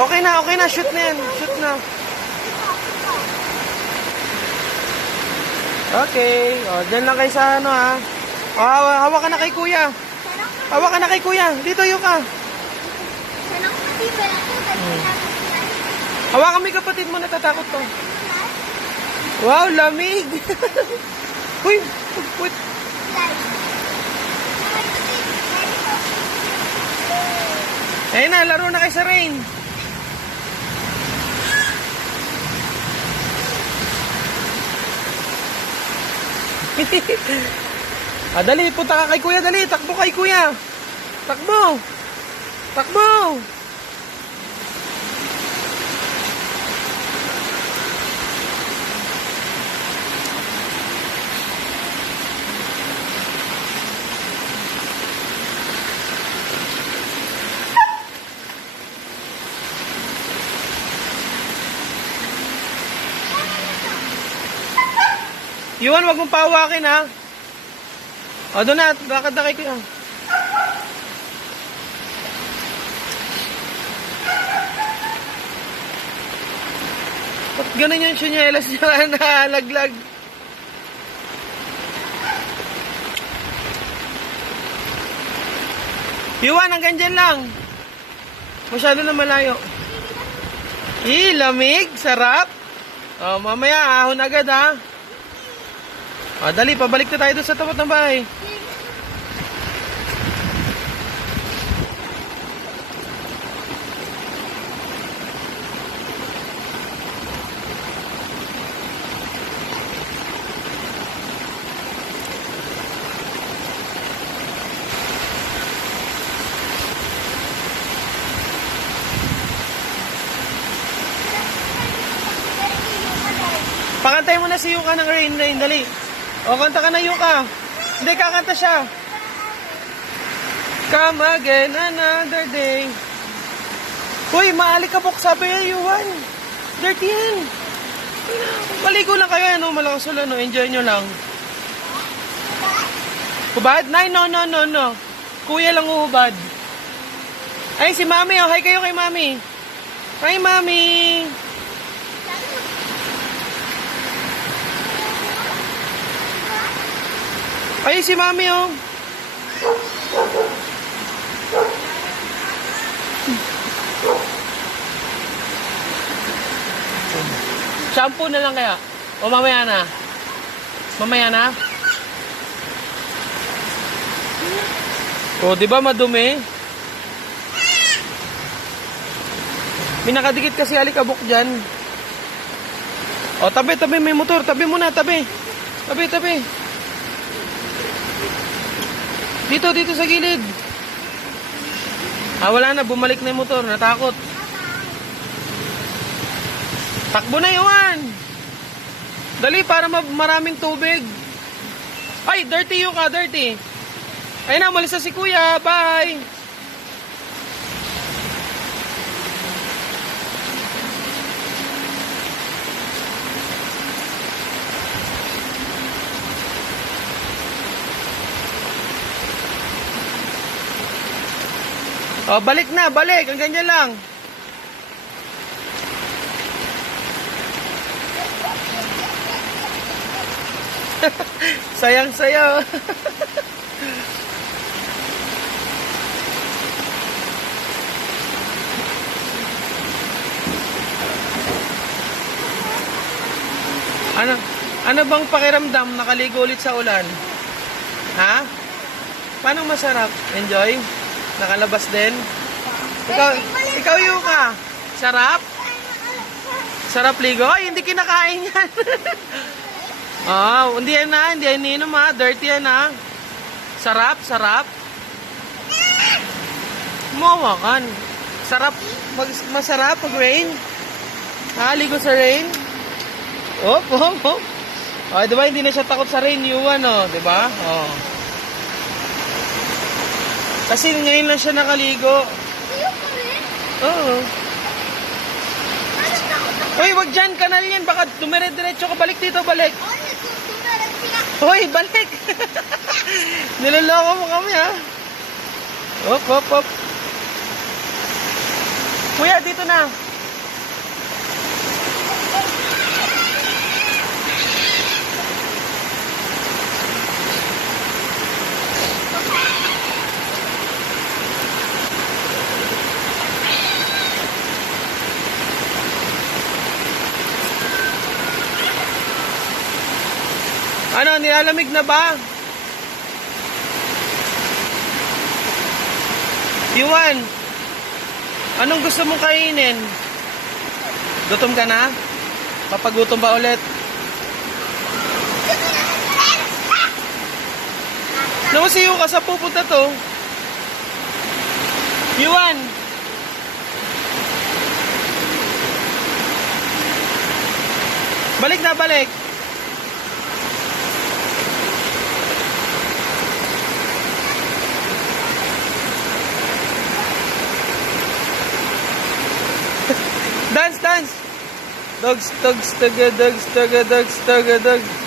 Okay na. Shoot na yan. Shoot na. Okay. O, dyan lang kayo sa ano, ha. O, hawak ka na kay kuya. Hawak ka na kay kuya. Dito yung ka. Hawak kami kapatid mo, natatakot to. Wow, lamig. Uy, wait. Ayun na, laro na kayo sa rain. Dali, punta ka kay kuya, dali. Takbo kay kuya. Takbo. Takbo. Yuan, wag mong pahawakin, ha. O, doon na. Lakad na kay kuya. Ba't ganun yung tsinelas niya na laglag? Yuan, hanggang dyan lang. Masyado na malayo. Lamig. Sarap. O, mamaya, ahon agad, ha. Dali, pabalik na tayo doon sa tapat ng bahay. Pakantay mo na si Yuka ng Rain, dali. O, kanta ka na, Yuka. Hindi, kakanta siya. Come again another day. Uy, maalikabok, sabi niya, Yuan. Dirty yan. Maligo lang kayo, ano, malakas ulan, no? Enjoy nyo lang. Hubad? Nay, no. Kuya lang uhubad. Ay, si Mami, oh. Hi kayo kay Mami. Hi, Mami. Ay, si Mami, oh. Shampoo na lang kaya? O mamaya na? Mamaya na? O, di ba madumi? May nakadikit kasi alikabok dyan. O, tabi, may motor. Tabi muna, tabi. Tabi. Dito sa gilid. Wala na, bumalik na yung motor, natakot. Takbo na, Yuan. Dali, para maraming tubig. Ay, dirty Yuka, dirty. Ayun na, umalis na si kuya, bye. O, balik. Ang ganyan lang. Sayang sayo. Ano bang pakiramdam nakaligo ulit sa ulan? Ha? Paano masarap? Enjoy? Nakalabas din? Ikaw Yuka. Sarap? Sarap ligo? Ay, hindi kinakain yan. Hindi yan na. Hindi yan ininom, ha. Dirty yan, ha. Sarap. Mawakan. Sarap. Masarap pag rain. Ligo sa rain. Oh. Diba hindi na siya takot sa rain, Yuan, diba? Kasi ngayon lang siya nakaligo. Oo. Uy, wag dyan, kanal yan. Baka dumire-diretso ka. Balik dito, balik. Uy, balik. Niloloko mo kami, ha. Op. Kuya, dito na. Ano, nilalamig na ba? Yuan, anong gusto mong kainin? Gutom ka na? Papagutom ba ulit? Namasiyo ka sa pupunta to. Yuan! Balik na, balik! Dance, dance! Dogs, dogs, taga, dogs, taga, dogs, taga, dogs.